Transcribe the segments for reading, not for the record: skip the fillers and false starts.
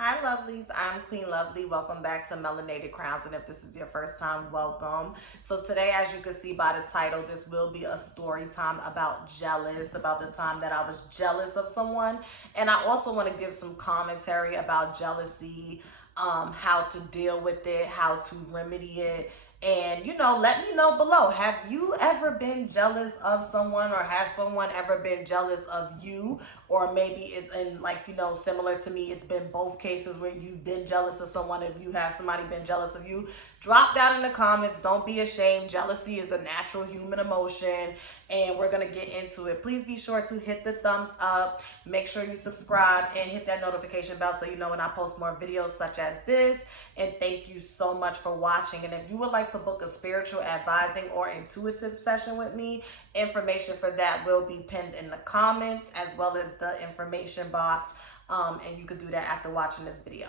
Hi lovelies, I'm Queen Lovely. Welcome back to Melanated Crowns, and if this is your first time, welcome. So today, as you can see by the title, this will be a story time about the time that I was jealous of someone. And I also want to give some commentary about jealousy, how to deal with it, how to remedy it. And let me know below. Have you ever been jealous of someone, or has someone ever been jealous of you? Or maybe it's and like similar to me, it's been both cases where you've been jealous of someone. If you have somebody been jealous of you, drop down in the comments. Don't be ashamed. Jealousy is a natural human emotion, and we're gonna get into it. Please be sure to hit the thumbs up, make sure you subscribe, and hit that notification bell so you know when I post more videos such as this. And thank you so much for watching. And if you would like to book a spiritual advising or intuitive session with me, information for that will be pinned in the comments as well as the information box. And you could do that after watching this video.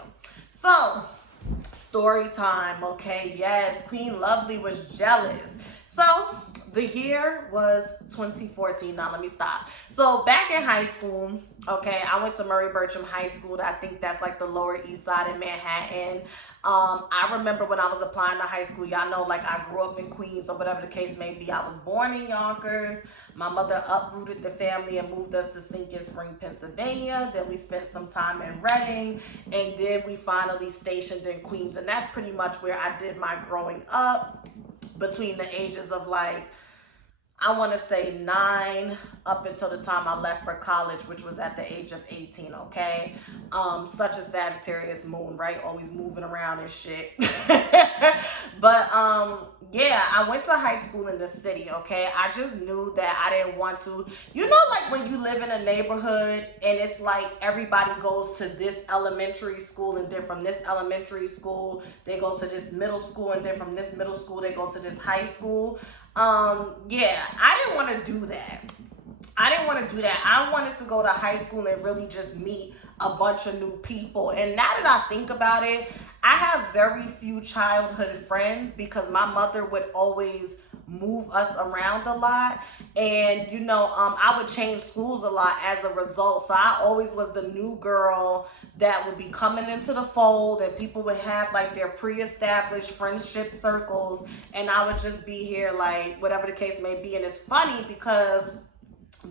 So, story time, okay? Yes, Queen Lovely was jealous. So, the year was 2014. Now, let me stop. So, back in high school, okay, I went to Murray Bertram High School. I think that's like the Lower East Side in Manhattan. I remember when I was applying to high school, y'all know, like, I grew up in Queens or whatever the case may be. I was born in Yonkers. My mother uprooted the family and moved us to Sinking Spring, Pennsylvania. Then we spent some time in Reading, and then we finally stationed in Queens. And that's pretty much where I did my growing up, between the ages of, like, I want to say 9 up until the time I left for college, which was at the age of 18, okay? Such a Sagittarius moon, right? Always moving around and shit. But, yeah, I went to high school in the city, okay? I just knew that I didn't want to. Like when you live in a neighborhood and it's like everybody goes to this elementary school, and then from this elementary school, they go to this middle school, and then from this middle school, they go to this high school. Yeah, I didn't want to do that. I wanted to go to high school and really just meet a bunch of new people. And now that I think about it, I have very few childhood friends because my mother would always move us around a lot. And, I would change schools a lot as a result. So I always was the new girl that would be coming into the fold, and people would have like their pre-established friendship circles, and I would just be here like whatever the case may be. And it's funny because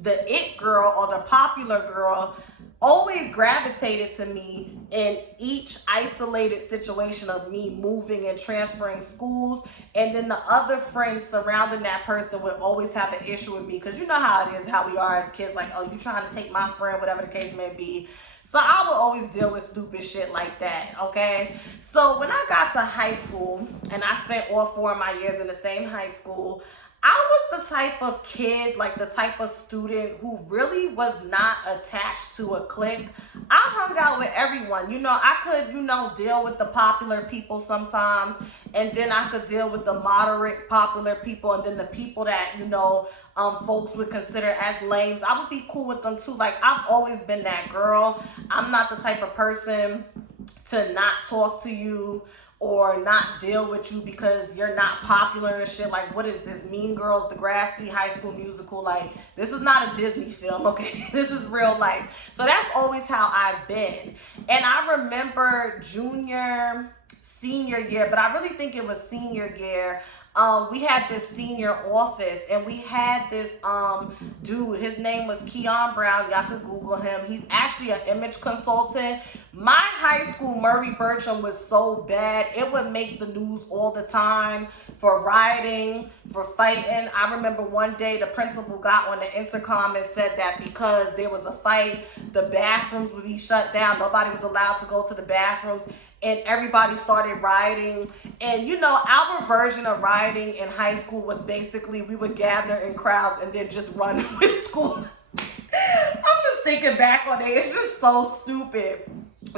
the it girl or the popular girl always gravitated to me in each isolated situation of me moving and transferring schools. And then the other friends surrounding that person would always have an issue with me, because you know how it is, how we are as kids, like, oh, you trying to take my friend, whatever the case may be. So I would always deal with stupid shit like that, okay? So when I got to high school, and I spent all 4 of my years in the same high school, I was the type of kid, like the type of student who really was not attached to a clique. I hung out with everyone. I could, deal with the popular people sometimes, and then I could deal with the moderate popular people, and then the people that, folks would consider as lames. I would be cool with them too. Like, I've always been that girl. I'm not the type of person to not talk to you or not deal with you because you're not popular and shit. Like, what is this? Mean Girls, Degrassi, High School Musical. Like, this is not a Disney film, okay? This is real life. So that's always how I've been. And I remember senior year, but I really think it was senior year. We had this senior office, and we had this dude. His name was Keon Brown. Y'all could Google him. He's actually an image consultant. My high school, Murray Bertram, was so bad. It would make the news all the time for rioting, for fighting. I remember one day the principal got on the intercom and said that because there was a fight, the bathrooms would be shut down. Nobody was allowed to go to the bathrooms, and everybody started rioting. And our version of rioting in high school was basically we would gather in crowds and then just run with school. I'm just thinking back on it. It's just so stupid.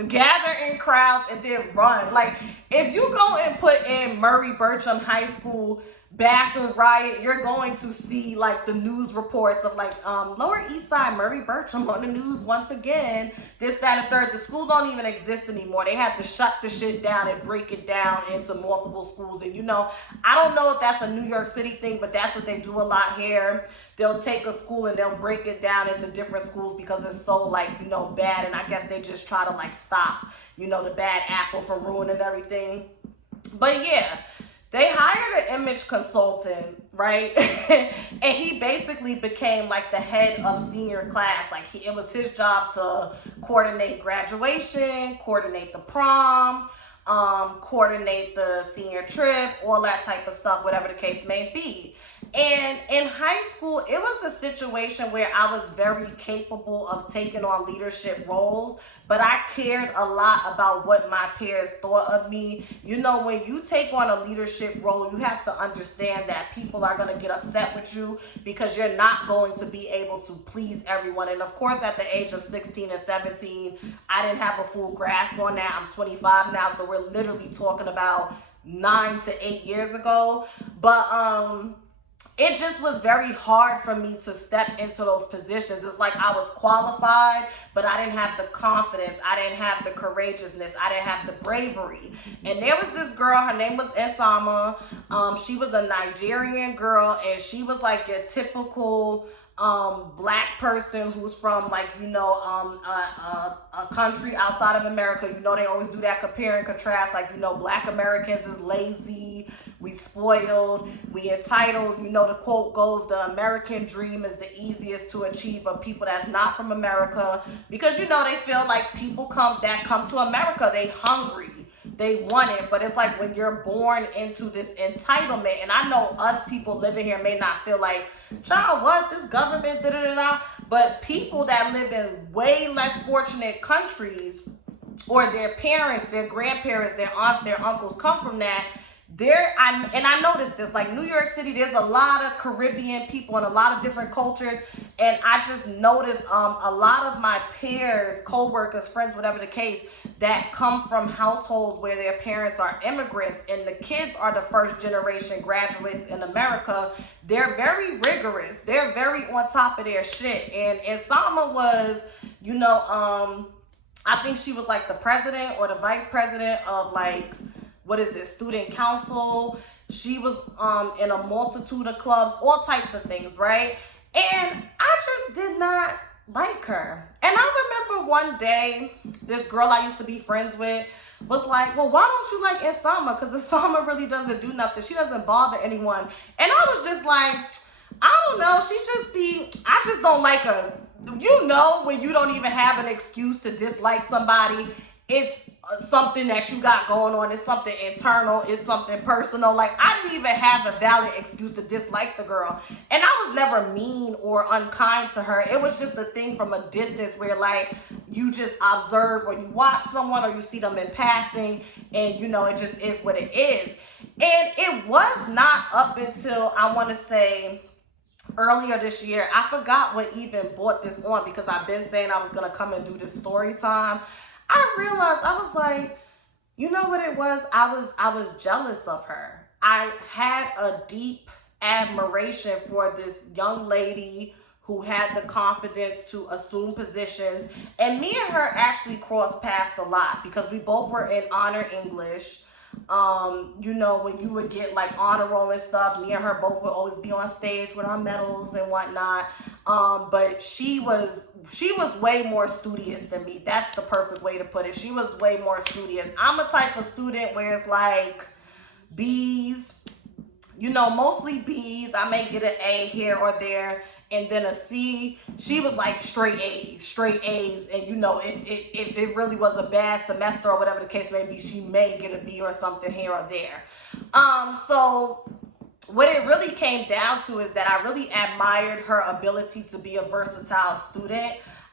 Gather in crowds and then run. Like, if you go and put in Murray Bertram High School bathroom riot, you're going to see like the news reports of like Lower East Side, Murray Bertram on the news once again, this, that, and third. The school don't even exist anymore. They had to shut the shit down and break it down into multiple schools. And you know, I don't know if that's a New York City thing, but that's what they do a lot here. They'll take a school and they'll break it down into different schools because it's so like, you know, bad. And I guess they just try to like stop, you know, the bad apple from ruining everything. But yeah, they hired an image consultant, right? And he basically became like the head of senior class. Like it was his job to coordinate graduation, coordinate the prom, coordinate the senior trip, all that type of stuff, whatever the case may be. And in high school, it was a situation where I was very capable of taking on leadership roles, but I cared a lot about what my peers thought of me. You know, when you take on a leadership role, you have to understand that people are going to get upset with you because you're not going to be able to please everyone. And of course, at the age of 16 and 17, I didn't have a full grasp on that. I'm 25 now, so we're literally talking about 9 to 8 years ago. But it just was very hard for me to step into those positions. It's like I was qualified, but I didn't have the confidence. I didn't have the courageousness. I didn't have the bravery. And there was this girl, her name was Esama. She was a Nigerian girl, and she was like your typical black person who's from like, you know, a country outside of America. You know, they always do that compare and contrast. Like, you know, black Americans is lazy, we spoiled, we entitled. You know, the quote goes, the American dream is the easiest to achieve of people that's not from America, because, you know, they feel like people that come to America, they hungry, they want it. But it's like when you're born into this entitlement, and I know us people living here may not feel like, child, what, this government, da-da-da-da, but people that live in way less fortunate countries, or their parents, their grandparents, their aunts, their uncles come from that, I noticed this, like New York City, there's a lot of Caribbean people and a lot of different cultures, and I just noticed a lot of my peers, co-workers, friends, whatever the case, that come from households where their parents are immigrants and the kids are the first generation graduates in America. They're very rigorous. They're very on top of their shit. And Sama was, you know, I think she was like the president or the vice president of like, what is this, student council. She was in a multitude of clubs, all types of things, right? And I just did not like her. And I remember one day, this girl I used to be friends with was like, well, why don't you like Insama? Because Insama really doesn't do nothing. She doesn't bother anyone. And I was just like, I don't know. I just don't like her. You know, when you don't even have an excuse to dislike somebody, it's something that you got going on. It's something internal. It's something personal. Like, I didn't even have a valid excuse to dislike the girl. And I was never mean or unkind to her. It was just a thing from a distance where, like, you just observe or you watch someone or you see them in passing, and, you know, it just is what it is. And it was not up until, I want to say, earlier this year, I forgot what even brought this on, because I've been saying I was going to come and do this story time. I realized, I was like, you know what it was? I was jealous of her. I had a deep admiration for this young lady who had the confidence to assume positions. And me and her actually crossed paths a lot because we both were in honor English. You know, when you would get like honor roll and stuff, me and her both would always be on stage with our medals and whatnot. But she was way more studious than me. That's the perfect way to put it. She was way more studious. I'm a type of student where it's like B's, you know, mostly B's. I may get an A here or there, and then a C. She was like straight A's. And you know, if it really was a bad semester or whatever the case may be, she may get a B or something here or there. So what it really came down to is that I really admired her ability to be a versatile student.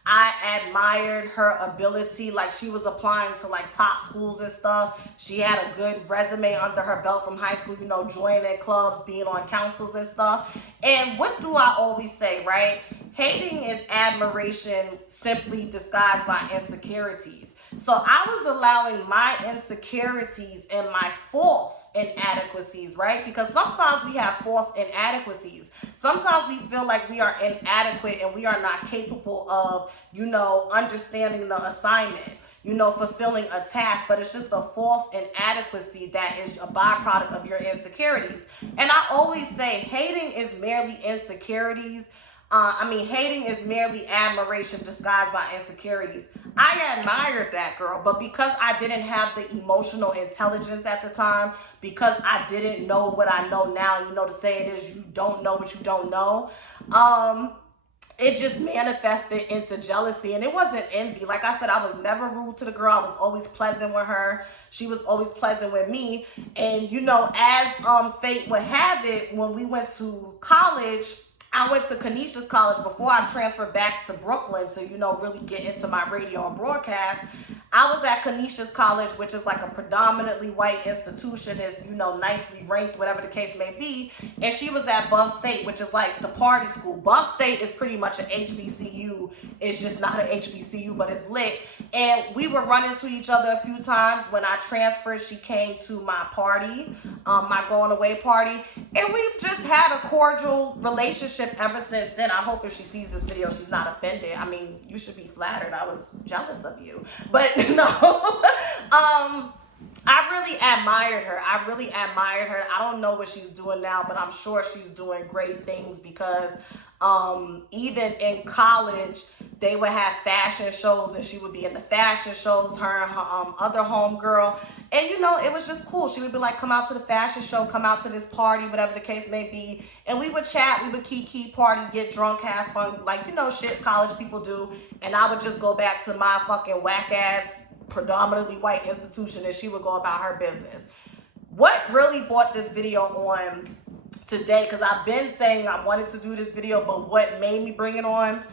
I admired her ability, like she was applying to like top schools and stuff. She had a good resume under her belt from high school, you know, joining clubs, being on councils and stuff. And what do I always say, right? Hating is admiration simply disguised by insecurities. So I was allowing my insecurities and my false inadequacies, right? Because sometimes we have false inadequacies. Sometimes we feel like we are inadequate and we are not capable of, understanding the assignment, fulfilling a task, but it's just a false inadequacy that is a byproduct of your insecurities. And I always say hating is merely insecurities. Hating is merely admiration disguised by insecurities. I admired that girl, but because I didn't have the emotional intelligence at the time, because I didn't know what I know now, the saying is you don't know what you don't know, it just manifested into jealousy. And it wasn't envy. Like I said, I was never rude to the girl. I was always pleasant with her. She was always pleasant with me. And, as fate would have it, when we went to college, I went to Kanisha's college before I transferred back to Brooklyn to, really get into my radio and broadcast. I was at Kanisha's college, which is like a predominantly white institution, is, nicely ranked, whatever the case may be. And she was at Buff State, which is like the party school. Buff State is pretty much an HBCU. It's just not an HBCU, but it's lit. And we were running into each other a few times. When I transferred, she came to my party, my going away party. And we've just had a cordial relationship ever since then. I hope if she sees this video, she's not offended. I mean, you should be flattered. I was jealous of you. But no, I really admired her. I don't know what she's doing now, but I'm sure she's doing great things because even in college, they would have fashion shows and she would be in the fashion shows, her and her other homegirl. And, it was just cool. She would be like, come out to the fashion show, come out to this party, whatever the case may be. And we would chat, we would kiki, party, get drunk, have fun, like, shit college people do. And I would just go back to my fucking whack-ass, predominantly white institution and she would go about her business. What really brought this video on today, because I've been saying I wanted to do this video, but what made me bring it on?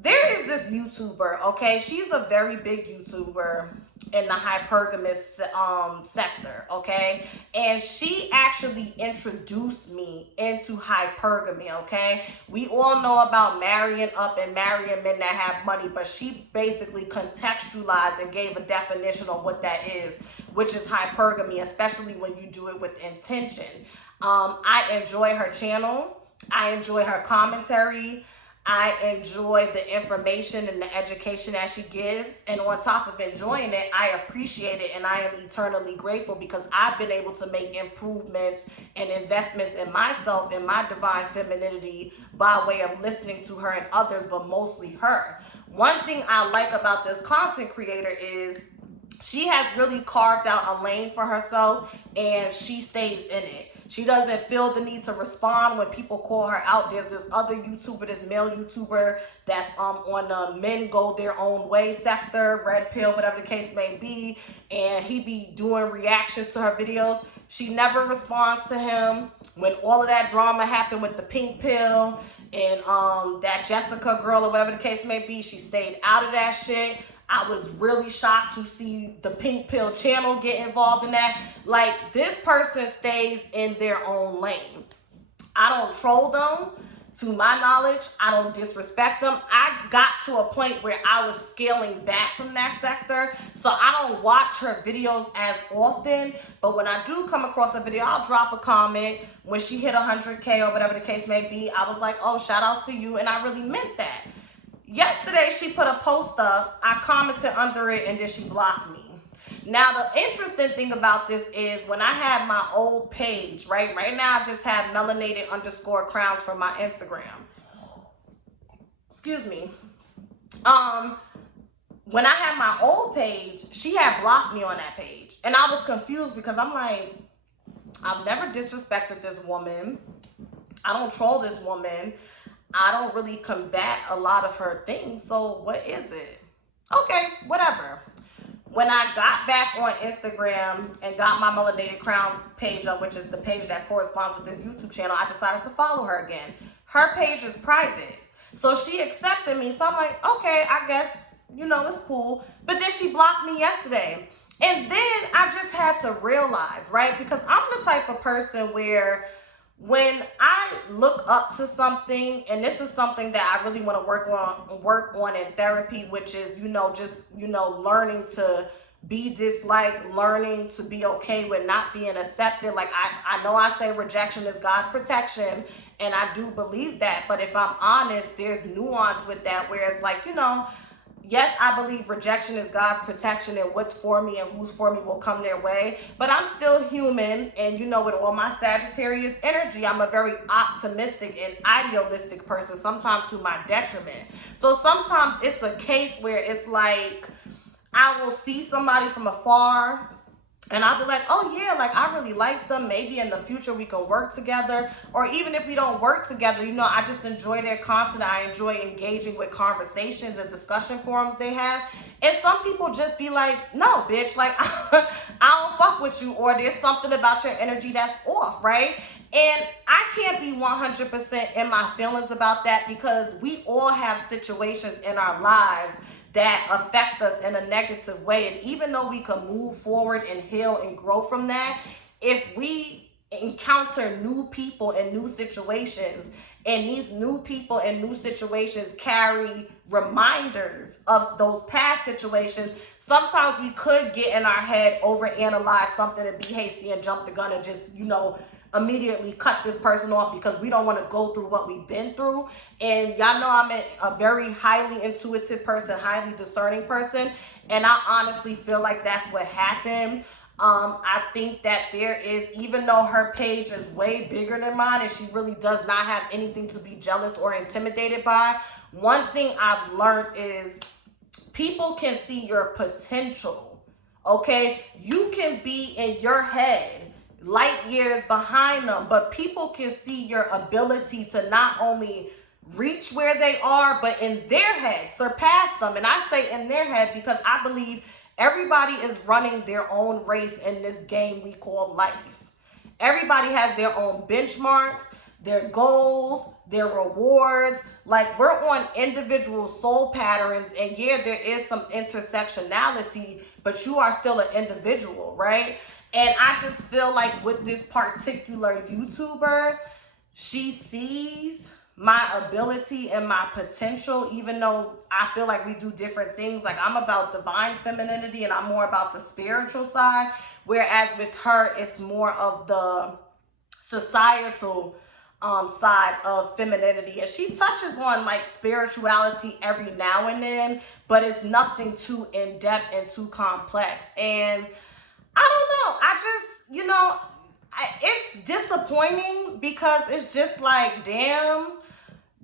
There is this YouTuber, okay? She's a very big YouTuber in the hypergamous sector, okay? And she actually introduced me into hypergamy, okay? We all know about marrying up and marrying men that have money, but she basically contextualized and gave a definition of what that is, which is hypergamy, especially when you do it with intention. I enjoy her channel. I enjoy her commentary. I enjoy the information and the education that she gives. And on top of enjoying it, I appreciate it. And I am eternally grateful because I've been able to make improvements and investments in myself and my divine femininity by way of listening to her and others, but mostly her. One thing I like about this content creator is she has really carved out a lane for herself and she stays in it. She doesn't feel the need to respond when people call her out. There's this other YouTuber, this male YouTuber that's on the men go their own way sector, red pill, whatever the case may be. And he be doing reactions to her videos. She never responds to him. When all of that drama happened with the pink pill and that Jessica girl or whatever the case may be, she stayed out of that shit. I was really shocked to see the Pink Pill channel get involved in that. Like, this person stays in their own lane. I don't troll them. To my knowledge, I don't disrespect them. I got to a point where I was scaling back from that sector. So I don't watch her videos as often. But when I do come across a video, I'll drop a comment. When she hit 100K or whatever the case may be, I was like, oh, shout outs to you. And I really meant that. Yesterday, she put a post up, I commented under it, and then she blocked me. Now, the interesting thing about this is when I had my old page, right now I just have melanated_crowns for my Instagram. Excuse me. When I had my old page, she had blocked me on that page. And I was confused because I'm like, I've never disrespected this woman. I don't troll this woman. I don't really combat a lot of her things. So what is it? Okay, whatever. When I got back on Instagram and got my Melanated Crowns page up, which is the page that corresponds with this YouTube channel, I decided to follow her again. Her page is private. So she accepted me. So I'm like, okay, I guess, it's cool. But then she blocked me yesterday. And then I just had to realize, right? Because I'm the type of person where When I look up to something, and this is something that I really want to work on in therapy, which is, just, learning to be disliked, learning to be okay with not being accepted. Like I know I say rejection is God's protection, and I do believe that, but if I'm honest, there's nuance with that, where it's like, yes, I believe rejection is God's protection, and what's for me and who's for me will come their way. But I'm still human, and with all my Sagittarius energy, I'm a very optimistic and idealistic person, sometimes to my detriment. So sometimes it's a case where it's like I will see somebody from afar, and I'll be like, oh yeah, like I really like them. Maybe in the future we can work together. Or even if we don't work together, I just enjoy their content. I enjoy engaging with conversations and discussion forums they have. And some people just be like, no, bitch, like I don't fuck with you, or there's something about your energy that's off, right? And I can't be 100% in my feelings about that, because we all have situations in our lives that affect us in a negative way. And even though we can move forward and heal and grow from that, if we encounter new people and new situations, and these new people and new situations carry reminders of those past situations, sometimes we could get in our head, overanalyze something, and be hasty and jump the gun and just, immediately cut this person off, because we don't want to go through what we've been through. And y'all know I'm a very highly intuitive person, highly discerning person, and I honestly feel like that's what happened. I think that there is, even though her page is way bigger than mine and she really does not have anything to be jealous or intimidated by, one thing I've learned is people can see your potential, okay? You can be in your head light years behind them, but people can see your ability to not only reach where they are, but in their head surpass them. And I say in their head because I believe everybody is running their own race in this game we call life. Everybody has their own benchmarks, their goals, their rewards. Like, we're on individual soul patterns, and yeah, there is some intersectionality, but you are still an individual, right? And I just feel like with this particular YouTuber, she sees my ability and my potential, even though I feel like we do different things. Like, I'm about divine femininity and I'm more about the spiritual side, whereas with her, it's more of the societal side of femininity. And she touches on like spirituality every now and then, but it's nothing too in-depth and too complex. And I don't know. I just, it's disappointing, because it's just like, damn,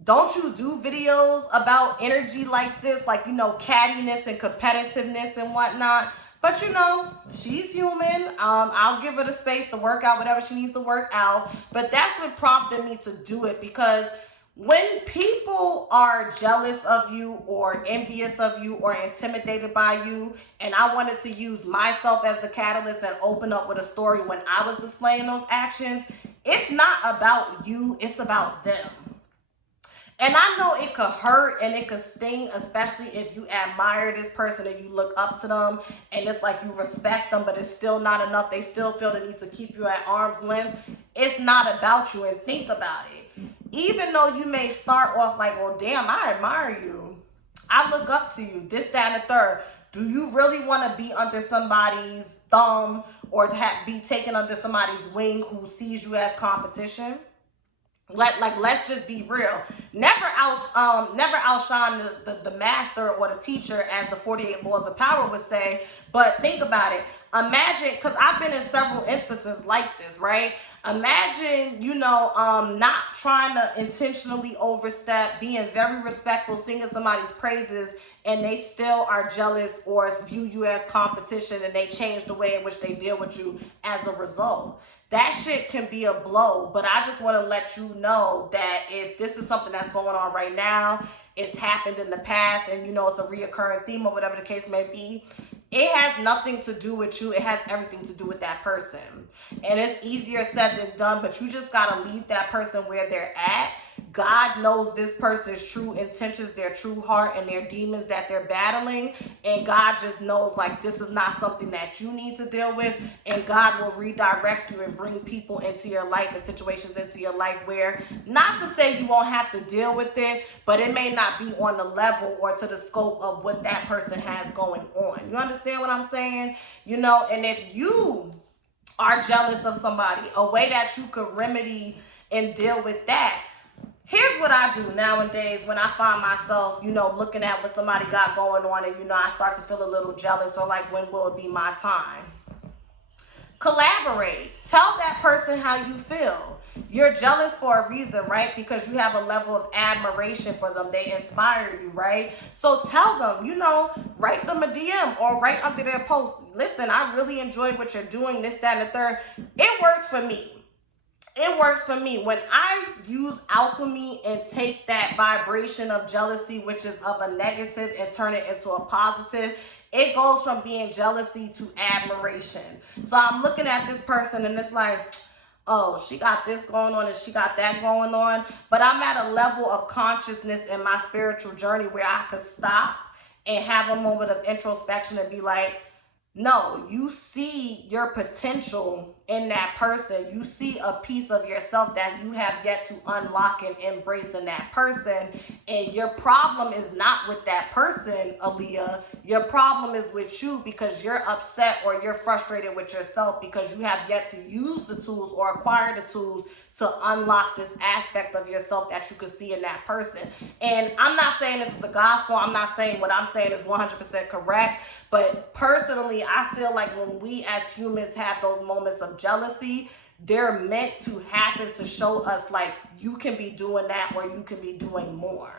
don't you do videos about energy like this? Like, cattiness and competitiveness and whatnot. But, she's human. I'll give her the space to work out whatever she needs to work out. But that's what prompted me to do it, because when people are jealous of you or envious of you or intimidated by you, and I wanted to use myself as the catalyst and open up with a story when I was displaying those actions, it's not about you, it's about them. And I know it could hurt and it could sting, especially if you admire this person and you look up to them and it's like you respect them, but it's still not enough. They still feel the need to keep you at arm's length. It's not about you. And think about it. Even though you may start off like, well, damn, I admire you, I look up to you, this, that, and the third. Do you really want to be under somebody's thumb or be taken under somebody's wing who sees you as competition? Let's just be real. Never outshine the master or the teacher, as the 48 laws of power would say. But think about it. Imagine, because I've been in several instances like this, right? Imagine, not trying to intentionally overstep, being very respectful, singing somebody's praises, and they still are jealous or view you as competition, and they change the way in which they deal with you as a result. That shit can be a blow. But I just want to let you know that if this is something that's going on right now, it's happened in the past, and it's a reoccurring theme or whatever the case may be, it has nothing to do with you. It has everything to do with that person. And it's easier said than done, but you just got to leave that person where they're at. God knows this person's true intentions, their true heart, and their demons that they're battling. And God just knows, like, this is not something that you need to deal with. And God will redirect you and bring people into your life and situations into your life where, not to say you won't have to deal with it, but it may not be on the level or to the scope of what that person has going on. You understand what I'm saying? You know, and if you are jealous of somebody, a way that you could remedy and deal with that. Here's what I do nowadays when I find myself, you know, looking at what somebody got going on and, you know, I start to feel a little jealous or like, when will it be my time? Collaborate. Tell that person how you feel. You're jealous for a reason, right? Because you have a level of admiration for them. They inspire you, right? So tell them, you know, write them a DM or write under their post. Listen, I really enjoy what you're doing, this, that, and the third. It works for me. It works for me. When I use alchemy and take that vibration of jealousy, which is of a negative, and turn it into a positive, it goes from being jealousy to admiration. So I'm looking at this person and it's like, oh, she got this going on and she got that going on. But I'm at a level of consciousness in my spiritual journey where I could stop and have a moment of introspection and be like, no, you see your potential in that person. You see a piece of yourself that you have yet to unlock and embrace in that person. And your problem is not with that person, Aaliyah. Your problem is with you because you're upset or you're frustrated with yourself because you have yet to use the tools or acquire the tools to unlock this aspect of yourself that you could see in that person. And I'm not saying this is the gospel. I'm not saying what I'm saying is 100% correct. But personally, I feel like when we as humans have those moments of jealousy, they're meant to happen to show us like you can be doing that or you can be doing more.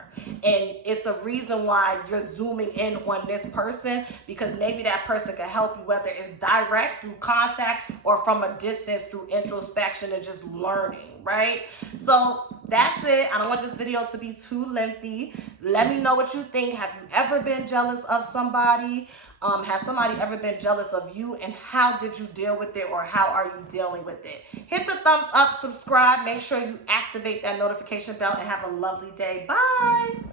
And it's a reason why you're zooming in on this person, because maybe that person can help you, whether it's direct through contact or from a distance through introspection and just learning, right? So that's it. I don't want this video to be too lengthy. Let me know what you think. Have you ever been jealous of somebody? Has somebody ever been jealous of you, and how did you deal with it, or how are you dealing with it? Hit the thumbs up, subscribe, make sure you activate that notification bell, and have a lovely day. Bye.